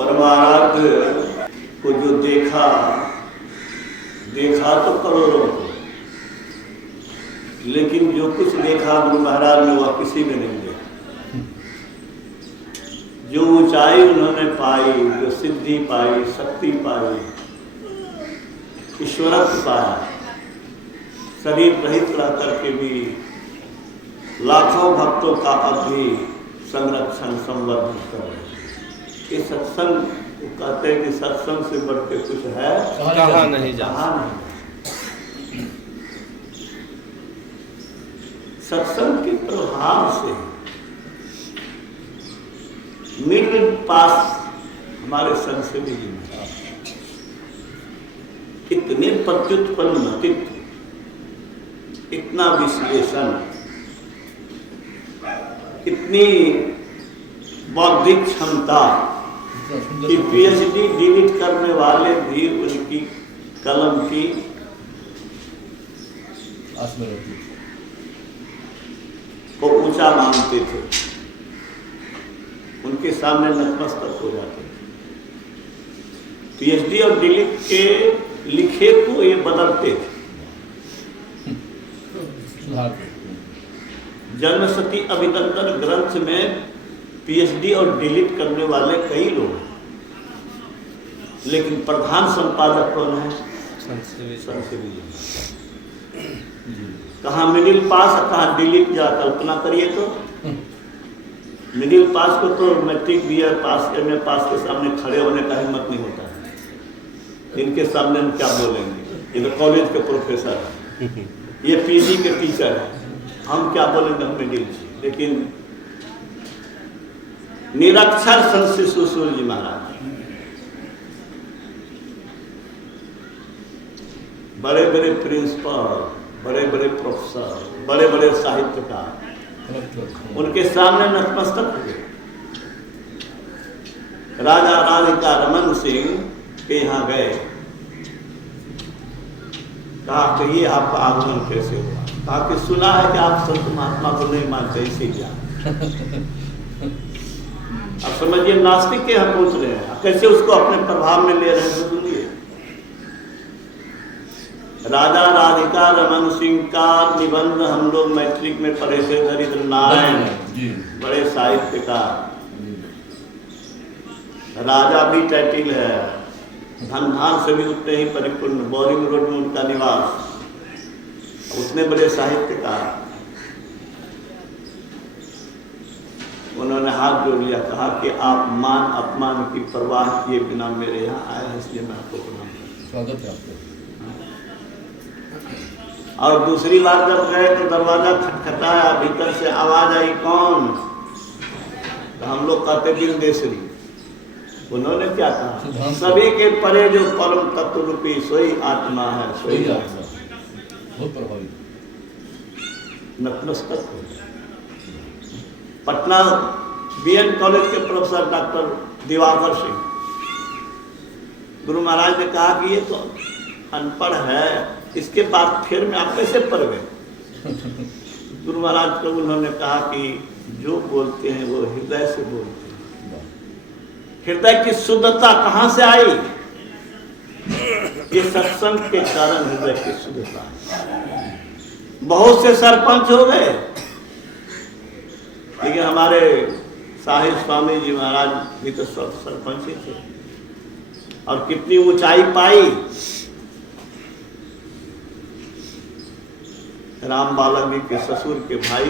परमाराध्य को जो देखा तो करोड़ों को, लेकिन जो कुछ देखा गुरु महाराज ने वह किसी में नहीं देखा। जो ऊंचाई उन्होंने पाई, जो सिद्धि पाई, शक्ति पाई, ईश्वरत्व पाया, शरीर रहित रह करके भी लाखों भक्तों का अभी संरक्षण संवर्धन कर रहे। ये सत्संग कहते हैं कि सत्संग से बढ़ के कुछ है कहाँ नहीं जा। सत्संग के प्रभाव से मिडिल पास हमारे संत से भी इतने प्रत्युत्पन्न मतित्व, इतना विश्लेषण, इतनी बौद्धिक क्षमता कि पीएचडी डिलीट करने वाले भी उनकी कलम की को ऊंचा मानते थे, उनके सामने नतमस्तक हो जाते थे। पीएचडी और डिलीट के लिखे को ये बदलते थे। जन्मशती अभिनंदन ग्रंथ में पीएचडी और डिलीट करने वाले कई लोग हैं, लेकिन प्रधान संपादक कौन है? संसेवी। कहाँ मिडिल पास, कहाँ डिलीट, जा कल्पना करिए तो। मिडिल पास को तो मैट्रिक बीए पास, एमए पास के सामने खड़े होने का हिम्मत नहीं होता है। इनके सामने हम क्या बोलेंगे? ये तो कॉलेज के प्रोफेसर है, ये पीजी के टीचर है, हम क्या बोलेंगे? हम मिडिल। लेकिन निरक्षर संत श्री सुशील जी महाराज, बड़े बड़े प्रिंसिपल, बड़े बड़े प्रोफेसर, बड़े बड़े साहित्यकार, उनके सामने नतमस्तक हो गए। राजा राधिका रमन सिंह के यहाँ गए, कहा कि ये आपका आगमन कैसे हुआ? कहा कि सुना है कि आप संत महात्मा को नहीं मानते, इसीलिए। अब समझिए नास्तिक के यहाँ पहुंच रहे हैं, कैसे उसको अपने प्रभाव में ले रहे हैं। तो सुनिए, राजा राधिका रमन सिंह का निबंध हम लोग मैट्रिक में पढ़े थे। दरिद्र नारायण बड़े साहित्यकार, राजा भी टाइटिल है, धनधान से भी उतने ही परिपूर्ण, बोरिंग रोड में उनका निवास, उतने बड़े साहित्यकार। उन्होंने हाथ जोड़ लिया, कहा कि आप मान अपमान की परवाह किए बिना मेरे यहाँ आए हैं, इसलिए मैं आपको प्रणाम करता हूं। स्वागत है आपको। और दूसरी बार जब गए तो दरवाजा खटखटाया, भीतर से आवाज आई, कौन? तो हम लोग कहते बिंदेश्वरी। उन्होंने क्या कहा? सभी के परे जो परम तत्व रूपी सोई आत्मा है, सोई आत्मा। बहुत प्रभावित, नतमस्तक हो। पटना बीएड कॉलेज के प्रोफेसर डॉक्टर दिवाकर सिंह, गुरु महाराज ने कहा कि ये तो अनपढ़ है, इसके बाद फिर में आप कैसे पढ़ गए? गुरु महाराज को उन्होंने कहा कि जो बोलते हैं वो हृदय से बोलते हैं। हृदय की शुद्धता कहाँ से आई? ये सत्संग के कारण हृदय की शुद्धता। बहुत से सरपंच हो गए, लेकिन हमारे साहिब स्वामी जी महाराज भी तो सरपंच ही थे, और कितनी ऊंचाई पाई। राम बालक जी के ससुर के भाई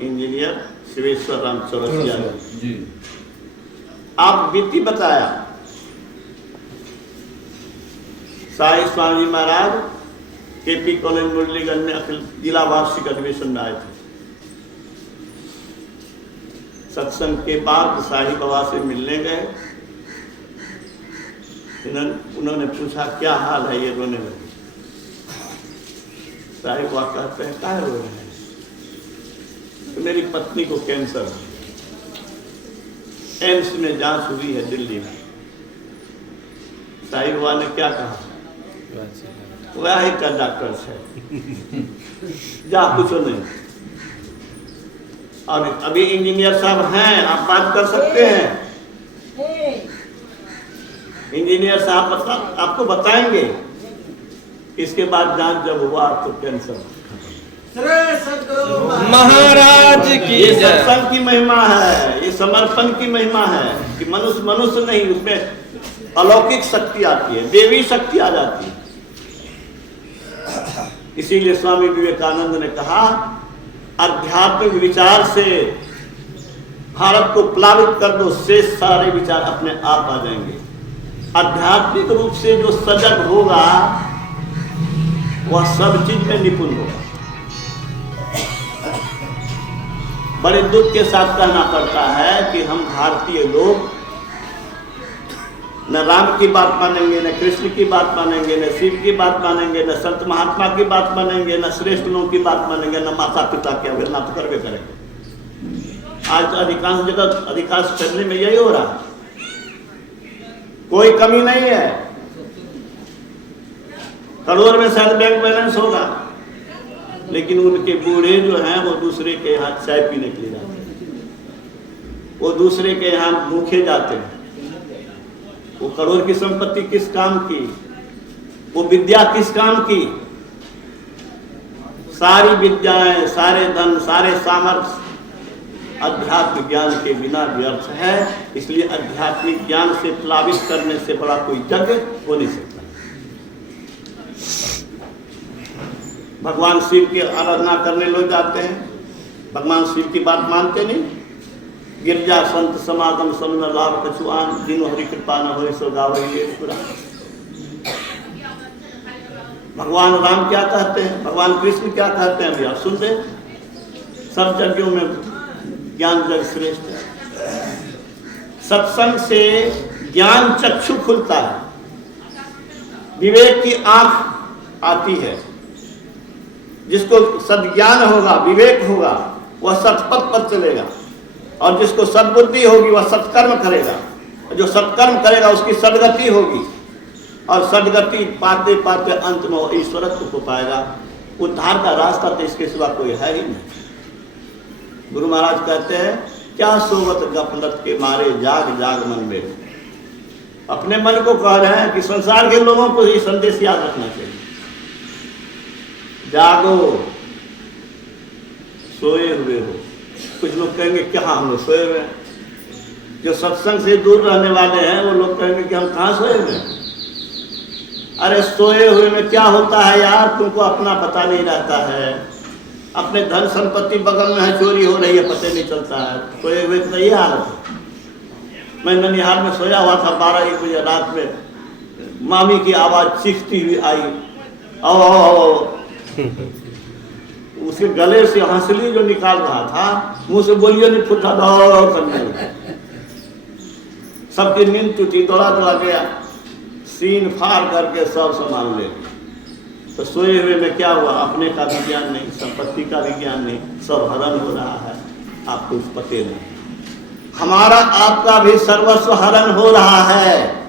इंजीनियर शिवेश्वर राम चौरसिया जी। आप बीती बताया, साहिब स्वामी जी महाराज केपी कॉलेज मुरलीगंज में अखिल जिला वार्षिक अधिवेशन में आए थे। सत्संग के बाद साहिब बाबा से मिलने गए, उन्होंने पूछा क्या हाल है? ये रोने लगे। साहिब बाबा कहते हैं काहे रो रहे हैं? तो मेरी पत्नी को कैंसर है, एम्स में जांच हुई है दिल्ली में। साहिब बाबा ने क्या कहा? वह का डॉक्टर है, जा कुछ नहीं। और अभी इंजीनियर साहब हैं, आप बात कर सकते हैं। इंजीनियर साहब आपको बताएंगे। इसके बाद जांच जब हुआ तो कैंसर। महाराज की ये सत्संग की महिमा है, ये समर्पण की महिमा है कि मनुष्य मनुष्य नहीं, उसमें अलौकिक शक्ति आती है, देवी शक्ति आ जाती है। इसीलिए स्वामी विवेकानंद ने कहा आध्यात्मिक विचार से भारत को प्लावित कर दो, शेष सारे विचार अपने आप आ जाएंगे। आध्यात्मिक रूप से जो सजग होगा वह सब चीज में निपुण होगा। बड़े दुख के साथ कहना पड़ता है कि हम भारतीय लोग न राम की बात मानेंगे, न कृष्ण की बात मानेंगे, न शिव की बात मानेंगे, न संत महात्मा की बात मानेंगे, न श्रेष्ठ लोगों की बात मानेंगे, न माता पिता की अवहेलना तो करवे करेंगे। आज तो अधिकांश जगह अधिकांश फैमिली में यही हो रहा है, कोई कमी नहीं है। करोड़ में शायद बैंक बैलेंस होगा, लेकिन उनके बूढ़े जो हैं वो दूसरे के यहाँ चाय पीने के लिए जाते हैं, वो दूसरे के यहाँ भूखे जाते हैं। वो करोड़ की संपत्ति किस काम की, वो विद्या किस काम की? सारी विद्याएं, सारे धन, सारे सामर्थ्य अध्यात्म ज्ञान के बिना व्यर्थ है। इसलिए आध्यात्मिक ज्ञान से प्लावित करने से बड़ा कोई यज्ञ हो नहीं सकता। भगवान शिव की आराधना करने लोग जाते हैं, भगवान शिव की बात मानते नहीं। गिरजा संत समागम समन लाभ कछुआन, जिनो हरि कृपा न होय सो गावई पुराण। भगवान राम क्या कहते हैं, भगवान कृष्ण क्या कहते हैं, अभी आप सुनते। सब यज्ञों में ज्ञान जग श्रेष्ठ है। सत्संग से ज्ञान चक्षु खुलता है, विवेक की आंख आती है। जिसको सद्ज्ञान होगा, विवेक होगा, वह सत्पथ पर चलेगा, और जिसको सद्बुद्धि होगी वह सत्कर्म करेगा। जो सत्कर्म करेगा उसकी सदगति होगी, और सदगति पाते पाते अंत में ईश्वरत्व को पाएगा। उद्धार का रास्ता तो इसके सिवा कोई है ही नहीं। गुरु महाराज कहते हैं क्या सोवत गफलत के मारे जाग जाग मन में। अपने मन को कह रहे हैं कि संसार के लोगों को ये संदेश याद रखना चाहिए, जागो, सोए हुए हो। कुछ लोग कहेंगे क्या हम लोग सोए हुए हैं? जो सत्संग से दूर रहने वाले हैं वो लोग कहेंगे कि हम कहाँ सोए हुए हैं। अरे सोए हुए में क्या होता है यार, तुमको अपना पता नहीं रहता है। अपने धन संपत्ति बगल में है, चोरी हो रही है, पता नहीं चलता है। सोए हुए तो ये हालत है। मैं ननिहाल में सोया हुआ था, 12-1 बजे रात में मामी की आवाज चीखती हुई आई, आओ। उसके गले से हंसली जो निकाल रहा था, मुंह से बोलिए नहीं फुटा दौड़ करने लगा। सबकी नींद टूटी, दौड़ा दौड़ा गया, सीन फाड़ करके सब सामान ले। तो सोए हुए में क्या हुआ, अपने का भी ज्ञान नहीं, संपत्ति का भी ज्ञान नहीं, सब हरण हो रहा है, आपको पते नहीं। हमारा आपका भी सर्वस्व हरण हो रहा है।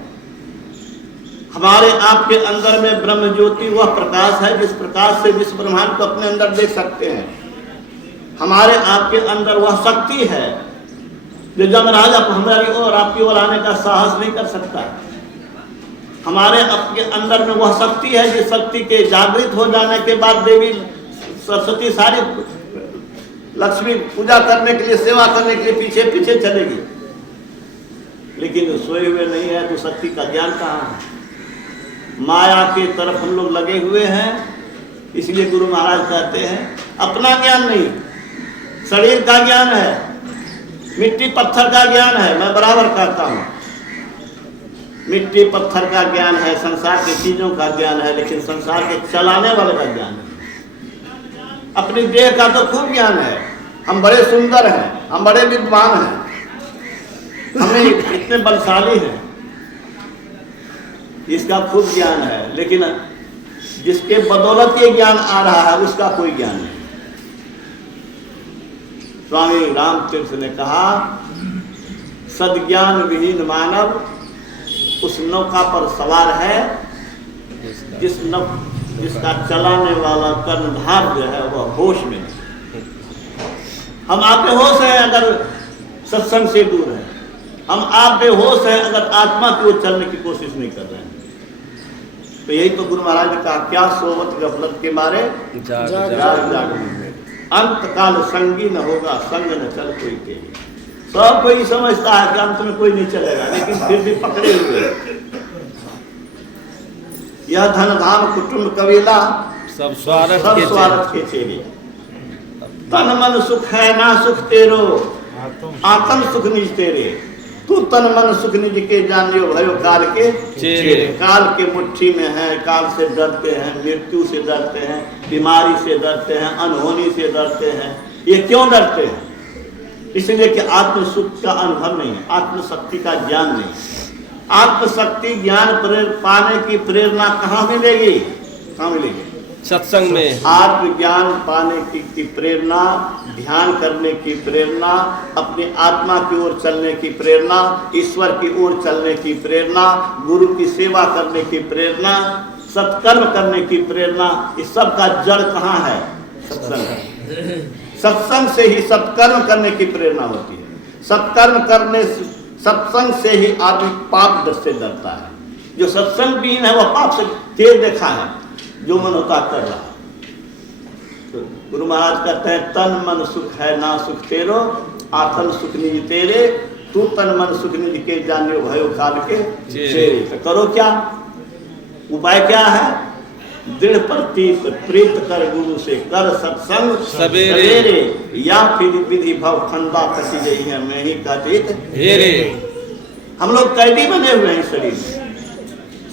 हमारे आपके अंदर में ब्रह्म ज्योति वह प्रकाश है जिस प्रकाश से जिस ब्रह्मांड को अपने अंदर देख सकते हैं। हमारे आपके अंदर वह शक्ति है जो यमराज हमारी ओर आपकी ओर आने का साहस नहीं कर सकता। हमारे आपके अंदर में वह शक्ति है जिस शक्ति के जागृत हो जाने के बाद देवी सरस्वती सारी लक्ष्मी पूजा करने के लिए, सेवा करने के लिए पीछे पीछे चलेगी। लेकिन सोए हुए नहीं है तो शक्ति का ज्ञान कहाँ है? माया के तरफ हम लोग लगे हुए हैं। इसलिए गुरु महाराज कहते हैं अपना ज्ञान नहीं, शरीर का ज्ञान है, मिट्टी पत्थर का ज्ञान है। मैं बराबर कहता हूँ, मिट्टी पत्थर का ज्ञान है, संसार की चीजों का ज्ञान है, लेकिन संसार के चलाने वाले का ज्ञान है। अपनी देह का तो खूब ज्ञान है, हम बड़े सुंदर हैं, हम बड़े विद्वान हैं, हमें इतने बलशाली हैं, इसका खूब ज्ञान है। लेकिन जिसके बदौलत ये ज्ञान आ रहा है उसका कोई ज्ञान नहीं। स्वामी रामतीर्थ ने कहा सद्ज्ञान विहीन मानव उस नौका पर सवार है जिसका चलाने वाला कर्णधार जो है वह होश में नहीं। हम आप बेहोश हैं अगर सत्संग से दूर हैं, हम आप बेहोश हैं अगर आत्मा की ओर चलने की कोशिश नहीं कर रहे हैं। तो यही तो गुरु महाराज ने कहा, क्या सोवत गफलत के मारे जाग जाग जाग जाग में अंत काल संगी न होगा, संग न चल कोई तेरे। सब कोई समझता है कि अंत में कोई नहीं चलेगा, लेकिन फिर भी पकड़े हुए। यह धन धाम कुटुंब कबीला सब स्वार्थ सब के स्वार्थ के चेले। तन मन सुख है ना सुख तेरो, आत्म सुख निज तेरे। तू तन मन सुख निज के जानियो, भयो काल के चेले। काल के मुट्ठी में है, काल से डरते हैं, मृत्यु से डरते हैं, बीमारी से डरते हैं, अनहोनी से डरते हैं। ये क्यों डरते हैं? इसलिए कि आत्म सुख का अनुभव नहीं है, आत्मशक्ति का ज्ञान नहीं है। आत्मशक्ति ज्ञान पाने की प्रेरणा कहाँ मिलेगी? कहाँ मिलेगी? सत्संग में। आत्मज्ञान पाने की प्रेरणा, ध्यान करने की प्रेरणा, अपनी आत्मा की ओर चलने की प्रेरणा, ईश्वर की ओर चलने की प्रेरणा, गुरु की सेवा करने की प्रेरणा, सत्कर्म करने की प्रेरणा, इस सब का जड़ कहाँ है? सत्संग है। सत्संग से ही सत्कर्म करने की प्रेरणा होती है। सत्कर्म करने सत्संग से ही आदमी पाप से डरता है। जो सत्संग भी है वह पाप से तेज देखा है, जो मन होता कर रहा है। तो गुरु महाराज कहते हैं, तन मन सुख है ना सुख तेरो, आत्म सुख निज तेरे। तू तन मन सुख निज के जानियो, भयो काल के चेरे। तो करो क्या? उपाय क्या है? दृढ़ प्रतीत प्रीत कर गुरु से, कर सत्संग सवेरे, या फिर विधि भव फंदा कसी गई है, मैं ही कहते हेरे। हम लोग कैदी बने हुए हैं शरीर में,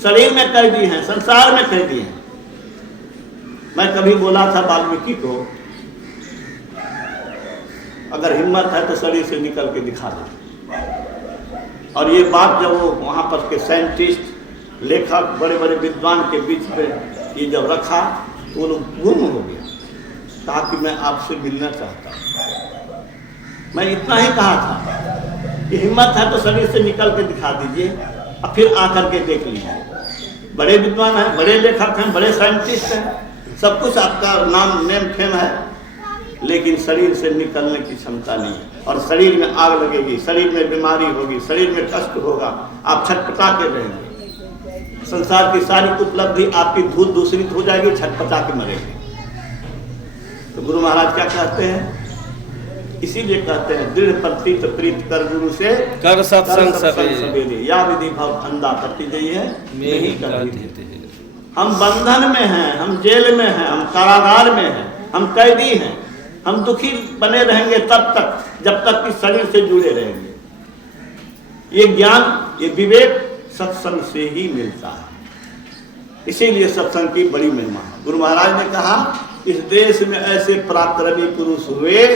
शरीर में कैदी हैं, संसार में कैदी हैं। मैं कभी बोला था वाल्मीकि को, अगर हिम्मत है तो शरीर से निकल के दिखा दो। और ये बात जब वो वहाँ पर के साइंटिस्ट, लेखक, बड़े बड़े विद्वान के बीच में ये जब रखा तो वो लोग गुम हो गया। कहा कि मैं आपसे मिलना चाहता हूँ। मैं इतना ही कहा था कि हिम्मत है तो शरीर से निकल के दिखा दीजिए, और फिर आकर के देख लीजिए। बड़े विद्वान हैं, बड़े लेखक हैं, बड़े साइंटिस्ट हैं, सब कुछ आपका नाम नेम फेम है, लेकिन शरीर से निकलने की क्षमता नहीं है। और शरीर में आग लगेगी, शरीर में बीमारी होगी, शरीर में कष्ट होगा, आप छटपटा के रहेंगे। संसार की सारी उपलब्धि आपकी धूल दूषित हो जाएगी, छटपटा के मरेंगे। तो गुरु महाराज क्या कहते हैं? इसीलिए कहते हैं, दृढ़ प्रतीत प्रीत कर गुरु से, कर सत्संग सवेरे, या विधि भव फंदा करती गई है, मैं ही कर देते हैं। हम बंधन में हैं, हम जेल में हैं, हम कारागार में हैं, हम कैदी हैं। हम दुखी बने रहेंगे तब तक जब तक कि शरीर से जुड़े रहेंगे। ये ज्ञान, ये विवेक सत्संग से ही मिलता है। इसीलिए सत्संग की बड़ी महिमा है। गुरु महाराज ने कहा, इस देश में ऐसे पराक्रमी पुरुष हुए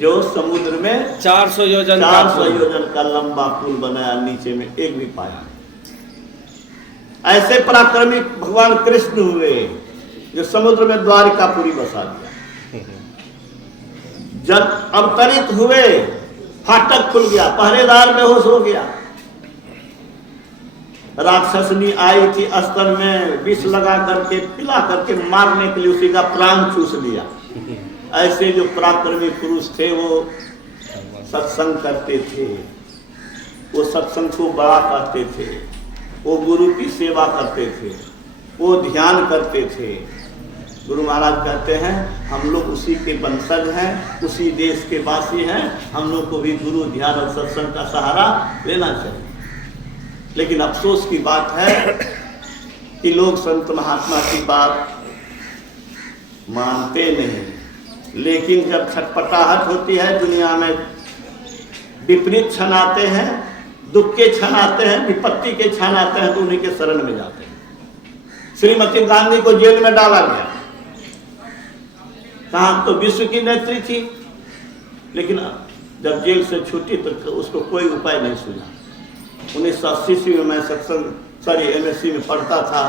जो समुद्र में 400 योजन का लंबा पुल बनाया, नीचे में एक भी पाया। ऐसे पराक्रमी भगवान कृष्ण हुए जो समुद्र में द्वारिकापुरी बसा दिया। जब अवतरित हुए, फाटक खुल गया, पहरेदार बेहोश हो गया। राक्षसनी आई थी अस्त्र में, विष लगा करके पिला करके मारने के लिए उसी का प्राण चूस लिया। ऐसे जो पराक्रमी पुरुष थे वो सत्संग करते थे, वो सत्संग को बड़ा करते थे, वो गुरु की सेवा करते थे, वो ध्यान करते थे। गुरु महाराज कहते हैं, हम लोग उसी के वंशज हैं, उसी देश के वासी हैं, हम लोग को भी गुरु ध्यान और सत्संग का सहारा लेना चाहिए। लेकिन अफसोस की बात है कि लोग संत महात्मा की बात मानते नहीं, लेकिन जब छटपटाहट होती है दुनिया में, विपरीत क्षण आते हैं, दुख के क्षण आते हैं, विपत्ति के क्षण आते हैं, तो उन्हीं के शरण में जाते हैं। श्रीमती गांधी को जेल में डाला गया, कहा तो विश्व की नेत्री थी, लेकिन जब जेल से छूटी तो उसको कोई उपाय नहीं सुना। 1980 में मैं MSc में पढ़ता था।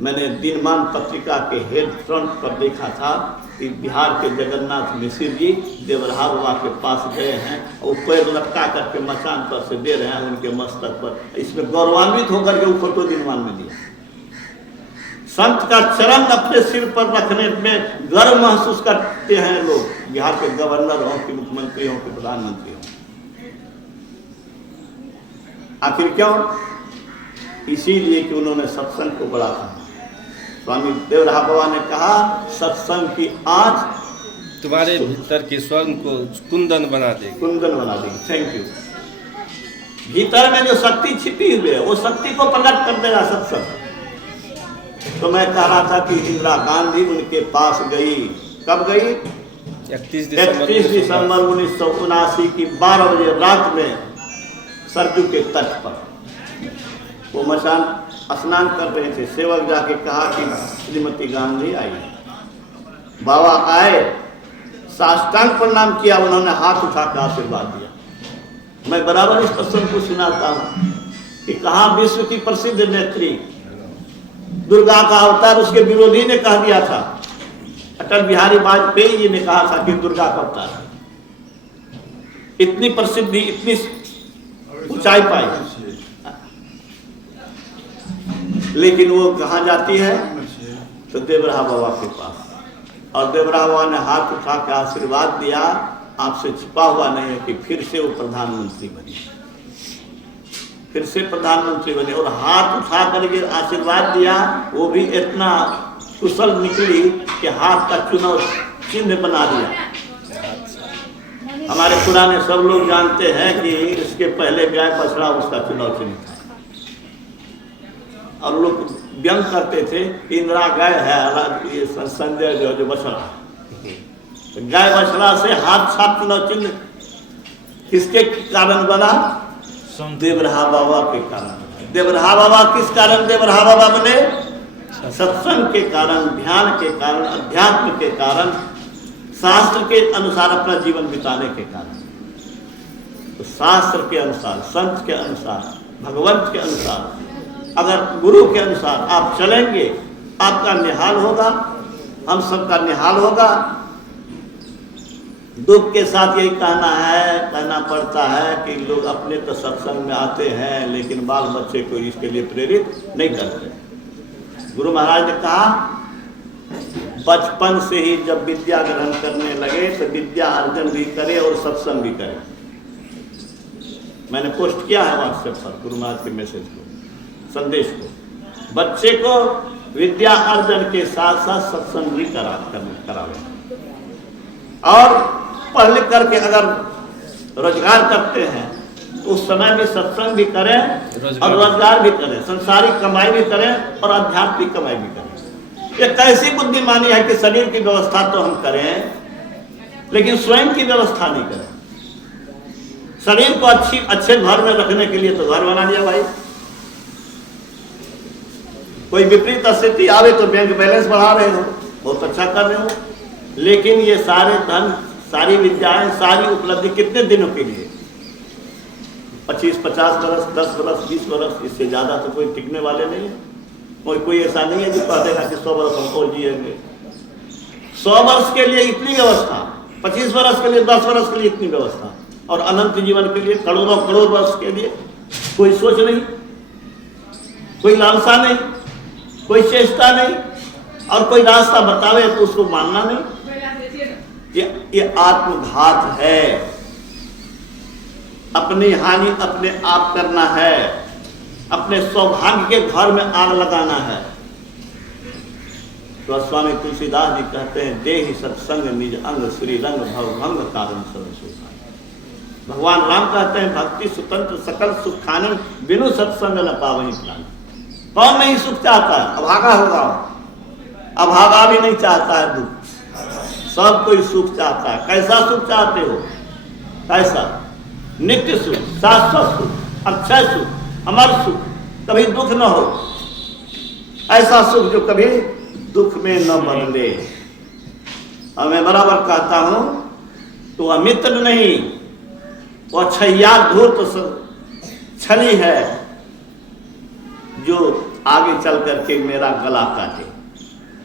मैंने दिनमान पत्रिका के हेड फ्रंट पर देखा था कि बिहार के जगन्नाथ मिश्र जी देवरहा बाबा के पास गए हैं और पैर लटका करके मचान पर से दे रहे हैं उनके मस्तक पर। इसमें गौरवान्वित होकर के वो फोटो दिनमान में दिया। संत का चरण अपने सिर पर रखने में गर्व महसूस करते हैं लोग, बिहार के गवर्नर हों कि मुख्यमंत्री हों कि प्रधानमंत्री हों। आखिर क्यों? इसीलिए कि उन्होंने सत्संग को बड़ा कहा। स्वामी देवराहा बाबा ने कहा सत्संग की आँच तुम्हारे भीतर के स्वर्ण को कुंदन बना देगी, कुंदन बना देगी। Thank you. भीतर में जो शक्ति छिपी हुई है वो शक्ति को प्रकट कर देगा सत्संग। तो मैं कह रहा था कि इंदिरा गांधी उनके पास गई, कब गई? 31 दिसंबर 1979 की 12 बजे रात में सरजू के तट पर वो मशान स्नान कर रहे थे। सेवक जाके कहा कि श्रीमती गांधी आई। बाबा आए, साष्टांग प्रणाम किया, उन्होंने हाथ उठाकर आशीर्वाद दिया। मैं बराबर इस प्रसंग को सुनाता हूँ कि कहा विश्व की प्रसिद्ध नेत्री दुर्गा का अवतार उसके विरोधी ने कह दिया था। अटल बिहारी वाजपेयी जी ने कहा था कि दुर्गा का अवतार है। इतनी प्रसिद्धि, इतनी ऊंचाई पाई, लेकिन वो कहाँ जाती है? तो देवराहा बाबा के पास। और देवराहा बाबा ने हाथ उठा के आशीर्वाद दिया, आपसे छिपा हुआ नहीं है कि फिर से वो प्रधानमंत्री बनी, फिर से प्रधानमंत्री बने। और हाथ उठा करके आशीर्वाद दिया, वो भी इतना कुशल निकली कि हाथ का चुनाव चिन्ह बना दिया। हमारे पुराने सब लोग जानते हैं कि इसके पहले गाय बछड़ा उसका चुनाव चिन्ह था। और लोग व्यंग करते थे कि इंदिरा गाय है, ये संजय जो बछड़ा। तो गाय बछड़ा से हाथ छाप चुनाव चिन्ह किसके कारण बना? देवराहा बाबा के कारण। देवराहा बाबा किस कारण देवराहा बाबा बने? सत्संग के कारण, ध्यान के कारण, अध्यात्म के कारण, शास्त्र के अनुसार अपना जीवन बिताने के कारण। तो शास्त्र के अनुसार, संत के अनुसार, भगवंत के अनुसार, अगर गुरु के अनुसार आप चलेंगे, आपका निहाल होगा, हम सबका निहाल होगा। दुख के साथ यही कहना पड़ता है कि लोग अपने तो सत्संग में आते हैं लेकिन बाल बच्चे को इसके लिए प्रेरित नहीं करते। गुरु महाराज ने कहा बचपन से ही जब विद्या ग्रहण करने लगे तो विद्या अर्जन भी करे और सत्संग भी करे। मैंने पोस्ट किया है व्हाट्सएप पर गुरु महाराज के मैसेज को, संदेश को। बच्चे को विद्या अर्जन के साथ साथ सत्संग भी करावे और पढ़ लिख करके अगर रोजगार करते हैं तो उस समय भी सत्संग भी करें और रोजगार भी करें, संसारिक कमाई भी करें और आध्यात्मिक कमाई भी करें। ये कैसी बुद्धिमानी है कि शरीर की व्यवस्था तो हम करें लेकिन स्वयं की व्यवस्था नहीं करें। शरीर को अच्छे घर में रखने के लिए तो घर बना लिया भाई। कोई विपरीत स्थिति आवे तो बैंक बैलेंस बढ़ा रहे हो, बहुत अच्छा कर रहे हो, लेकिन ये सारे धन, सारी विद्याएं, सारी उपलब्धि कितने दिनों के लिए? 25, 50 वर्ष, 10 वर्ष, 20 वर्ष, इससे ज्यादा तो कोई टिकने वाले नहीं है। कोई ऐसा नहीं है जो कह देगा कि 100 वर्ष हम और जिएंगे। 100 वर्ष के लिए इतनी व्यवस्था, 25 वर्ष के लिए, 10 वर्ष के लिए इतनी व्यवस्था, और अनंत जीवन के लिए करोड़ों करोड़ वर्ष के लिए कोई सोच नहीं, कोई लालसा नहीं, कोई चेष्टा नहीं, और कोई रास्ता बतावे तो उसको मानना नहीं। ये आत्मघात है। अपनी हानि अपने आप करना है, अपने सौभाग्य के घर में आग लगाना है। तो स्वामी तुलसीदास जी कहते हैं देहि सत्संग निज अंग श्री रंग भवभंग कारण सर्वसुख। भगवान राम कहते हैं भक्ति स्वतंत्र सकल सुख खानन बिनु सत्संग न पावहि प्राण। कौन नहीं सुख चाहता है? अभागा होगा, अभागा भी नहीं चाहता है दुख, सब कोई सुख चाहता है। कैसा सुख चाहते हो? कैसा? नित्य सुख, शाश्वत सुख, अक्षय सुख, अमर सुख, कभी दुख न हो, ऐसा सुख जो कभी दुख में न बदले। और मैं बराबर कहता हूं तो वह मित्र नहीं, वह छैया धूर्त छली है जो आगे चल करके मेरा गला काटे,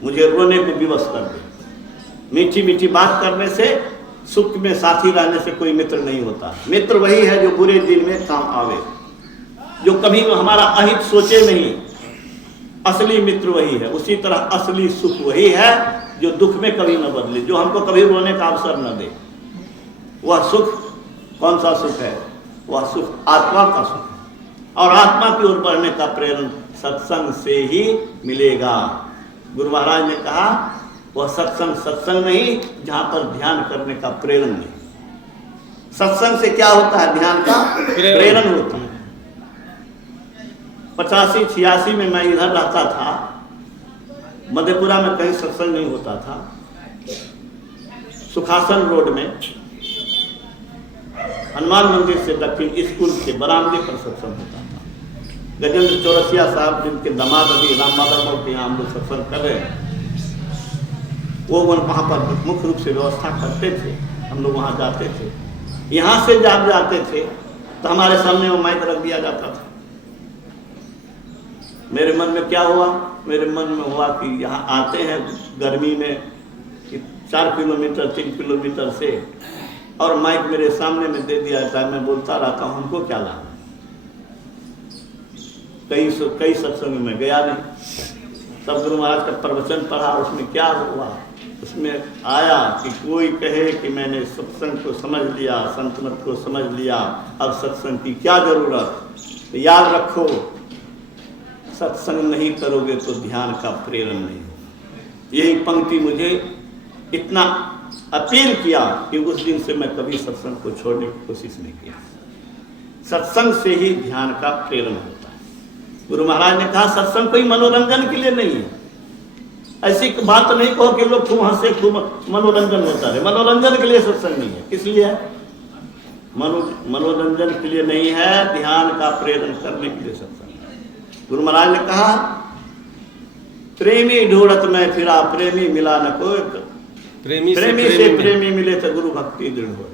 मुझे रोने को विवश कर दे। मीठी मीठी बात करने से, सुख में साथी रहने से कोई मित्र नहीं होता। मित्र वही है जो बुरे दिन में काम आवे, जो कभी हमारा अहित सोचे नहीं। असली मित्र वही है। उसी तरह असली सुख वही है जो दुख में कभी न बदले, जो हमको कभी रोने का अवसर न दे। वह सुख कौन सा सुख है? वह सुख आत्मा का सुख है। और आत्मा की ओर बढ़ने का प्रेरण सत्संग से ही मिलेगा। गुरु महाराज ने कहा वह सत्संग नहीं जहां पर ध्यान करने का प्रेरण नहीं। सत्संग से क्या होता है? ध्यान का प्रेरण होता है। 85-86 में मैं इधर रहता था, मधेपुरा में कहीं सत्संग नहीं होता था। सुखासन रोड में हनुमान मंदिर से दक्षिण स्कूल के बरामदे पर सत्संग होता था। गजेंद्र चौरसिया साहब जिनके दामाद अभी राम माधव के यहाँ हम लोग सत्संग कर रहे हैं, वो वहाँ पर मुख्य रूप से व्यवस्था करते थे। हम लोग वहाँ जाते थे, यहाँ से जब जाते थे तो हमारे सामने वो माइक रख दिया जाता था। मेरे मन में क्या हुआ? मेरे मन में हुआ कि यहाँ आते हैं गर्मी में 4 किलोमीटर 3 किलोमीटर से, और माइक मेरे सामने में दे दिया जाता है, मैं बोलता रहता हूँ, हमको क्या लाभ? कई सत्संग में गया नहीं। तब गुरु महाराज का प्रवचन पढ़ा, उसमें क्या हुआ? उसमें आया कि कोई कहे कि मैंने सत्संग को समझ लिया, संतमत को समझ लिया, अब सत्संग की क्या जरूरत? तो याद रखो, सत्संग नहीं करोगे तो ध्यान का प्रेरण नहीं होगा। यही पंक्ति मुझे इतना अपील किया कि उस दिन से मैं कभी सत्संग को छोड़ने की कोशिश नहीं किया। सत्संग से ही ध्यान का प्रेरण होता है। गुरु महाराज ने कहा सत्संग कोई मनोरंजन के लिए नहीं है। ऐसी बात नहीं कहो कि लोग खूब हंसे, खूब मनोरंजन होता है। मनोरंजन के लिए सत्संग नहीं है। किस लिए है? मनोरंजन के लिए नहीं है, ध्यान का प्रेरण करने के लिए सत्संग है। गुरु महाराज ने कहा प्रेमी ढूंढत में फिरा, प्रेमी मिला न कोई। प्रेमी से प्रेमी मिले तो गुरु भक्ति दृढ़ हो।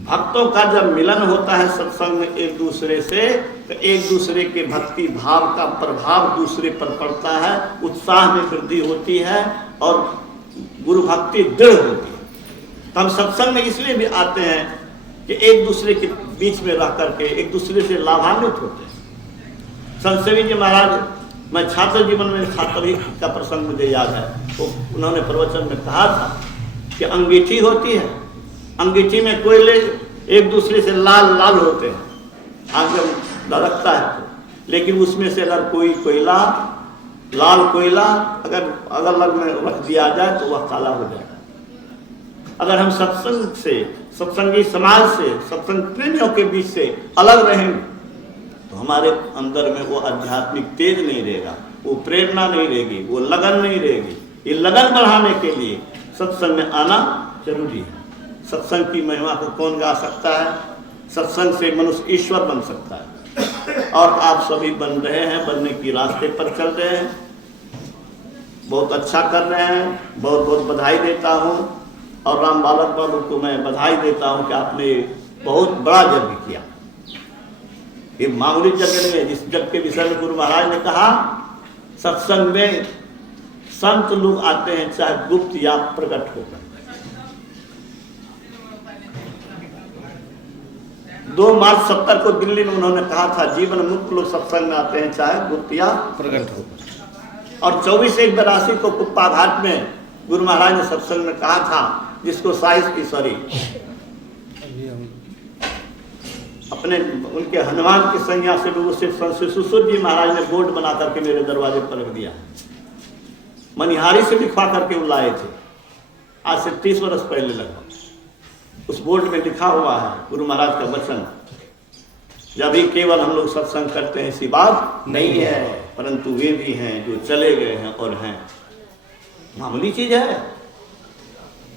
भक्तों का जब मिलन होता है सत्संग में एक दूसरे से, तो एक दूसरे के भक्ति भाव का प्रभाव दूसरे पर पड़ता है, उत्साह में वृद्धि होती है और गुरु भक्ति दृढ़ होती है। तो हम सत्संग में इसलिए भी आते हैं कि एक दूसरे के बीच में रह करके एक दूसरे से लाभान्वित होते हैं। संत सेवी जी महाराज, मैं छात्र जीवन में छात्र ही का प्रसंग मुझे याद है, तो उन्होंने प्रवचन में कहा था कि अंगीठी होती है, अंगीठी में कोयले एक दूसरे से लाल लाल होते हैं, आग जब धड़कता है तो, लेकिन उसमें से अगर कोई कोयला, लाल कोयला अगर अलग में रख दिया जाए तो वह काला हो जाएगा। अगर हम सत्संग से, सत्संगी समाज से, सत्संग प्रेमियों के बीच से अलग रहेंगे तो हमारे अंदर में वो आध्यात्मिक तेज नहीं रहेगा, वो प्रेरणा नहीं रहेगी, वो लगन नहीं रहेगी। ये लगन बढ़ाने के लिए सत्संग में आना जरूरी है। सत्संग की महिमा को कौन गा सकता है? सत्संग से मनुष्य ईश्वर बन सकता है, और आप सभी बन रहे हैं, बनने की रास्ते पर चल रहे हैं, बहुत अच्छा कर रहे हैं। बहुत बहुत बधाई देता हूँ, और राम बालक बाबू को मैं बधाई देता हूँ कि आपने बहुत बड़ा यज्ञ किया। ये मामूली जगह नहीं है। जिस जग के विषय में गुरु महाराज ने कहा सत्संग में संत लोग आते हैं चाहे गुप्त या प्रकट होकर। 2 मार्च 70 को दिल्ली में उन्होंने कहा था जीवन मुक्त लोग सत्संग में आते हैं चाहे गुप्त या प्रकट होकर। और 24/1/82 को कुप्पा घाट में गुरु महाराज ने सत्संग में कहा था, जिसको अपने उनके हनुमान की संज्ञा से लोगों से सुसूर जी महाराज ने बोर्ड बना करके मेरे दरवाजे पर रख दिया। मनिहारी से लिखवा करके वो लाए थे, आज से 30 वर्ष पहले लगभग। उस बोर्ड में लिखा हुआ है गुरु महाराज का वचन, जब भी केवल हम लोग सत्संग करते हैं ऐसी बात नहीं है, परंतु वे भी हैं जो चले गए हैं और हैं। मामूली चीज है।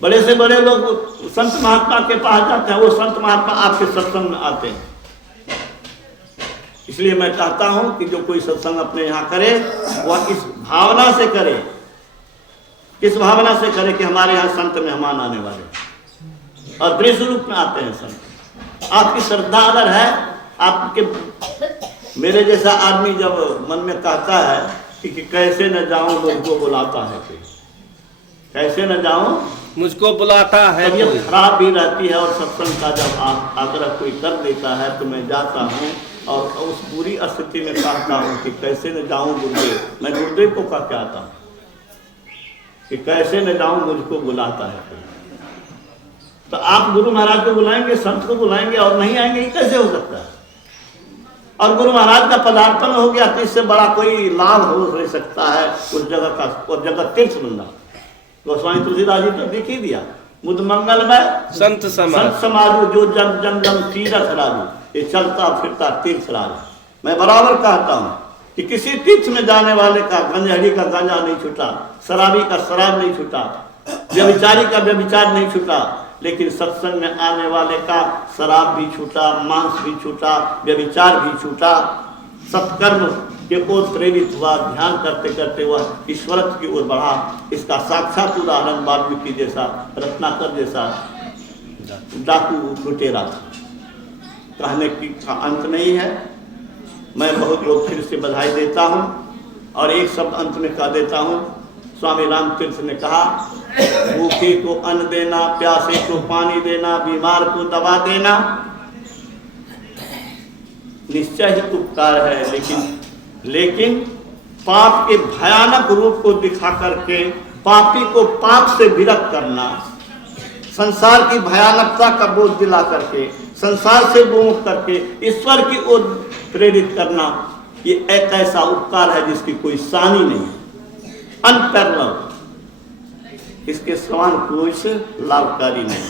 बड़े से बड़े लोग संत महात्मा के पास जाते हैं, वो संत महात्मा आपके सत्संग में आते हैं। इसलिए मैं कहता हूं कि जो कोई सत्संग अपने यहाँ करे वह इस भावना से करे, किस भावना से करे कि हमारे यहाँ संत मेहमान आने वाले और दृश्य रूप में आते हैं संत। आपकी श्रद्धा अगर है, आपके मेरे जैसा आदमी जब मन में कहता है कि कैसे न जाऊं मुझको बुलाता है, कैसे न जाऊं मुझको बुलाता है, तबीयत खराब भी रहती है और सत्संग का जब आग्रह कोई कर देता है तो मैं जाता हूँ और उस बुरी स्थिति में कहता हूँ कि कैसे न जाऊं गुरुदेव। मैं गुरुदेव को कह के आता हूँ कि कैसे न जाऊं मुझको बुलाता है। तो आप गुरु महाराज को बुलाएंगे, संत को बुलाएंगे और नहीं आएंगे, ये कैसे हो सकता है? और गुरु महाराज का पदार्पण हो गया तो इससे बड़ा कोई लाभ हो सकता है उस जगह तीर्थ बंदा। गोस्वामी तुलसीदास जी तो दिख ही दिया, मुद मंगल में संत समाज जो जन जन जन तीरथ राजू, ये चलता फिरता तीर्थ राज। मैं बराबर कहता हूँ कि किसी तीर्थ में जाने वाले का गंजहरी का गांजा नहीं छूटा, शराबी का शराब नहीं छूटा, व्यभिचारी का व्यभिचार नहीं छूटा, लेकिन सत्संग में आने वाले का शराब भी छूटा, मांस भी छूटा, व्यभिचार भी छूटा, सत्कर्म के ओर प्रेरित हुआ, ध्यान करते करते वह ईश्वरत्व की ओर बढ़ा। इसका साक्षात उदाहरण वाल्मीकि जैसा, रत्नाकर जैसा डाकू लुटेरा था। कहने की का अंत नहीं है। मैं बहुत लोग फिर से बधाई देता हूँ और एक शब्द अंत में कह देता हूँ। स्वामी रामतीर्थ ने कहा, भूखे को अन्न देना, प्यासे को पानी देना, बीमार को दवा देना निश्चय ही उपकार है, लेकिन पाप के भयानक रूप को दिखा करके पापी को पाप से विरक्त करना, संसार की भयानकता का बोझ दिला करके, संसार से विमुख करके ईश्वर की ओर प्रेरित करना, ये एक ऐसा उपकार है जिसकी कोई सानी नहीं है, अनपैरेलल। इसके समान कोई से लाभकारी नहीं।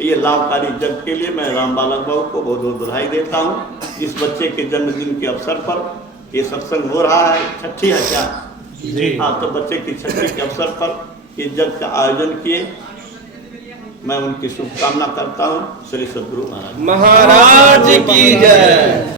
ये लाभकारी जग के लिए मैं राम बालक बाबू को बहुत बहुत बधाई देता हूँ। इस बच्चे के जन्मदिन के अवसर पर ये सत्संग हो रहा है, छठी है क्या जी? हाँ, तो बच्चे की छठी के अवसर पर ये जग का आयोजन किए, मैं उनकी शुभकामना करता हूँ। श्री सद्गुरु महाराज की जय।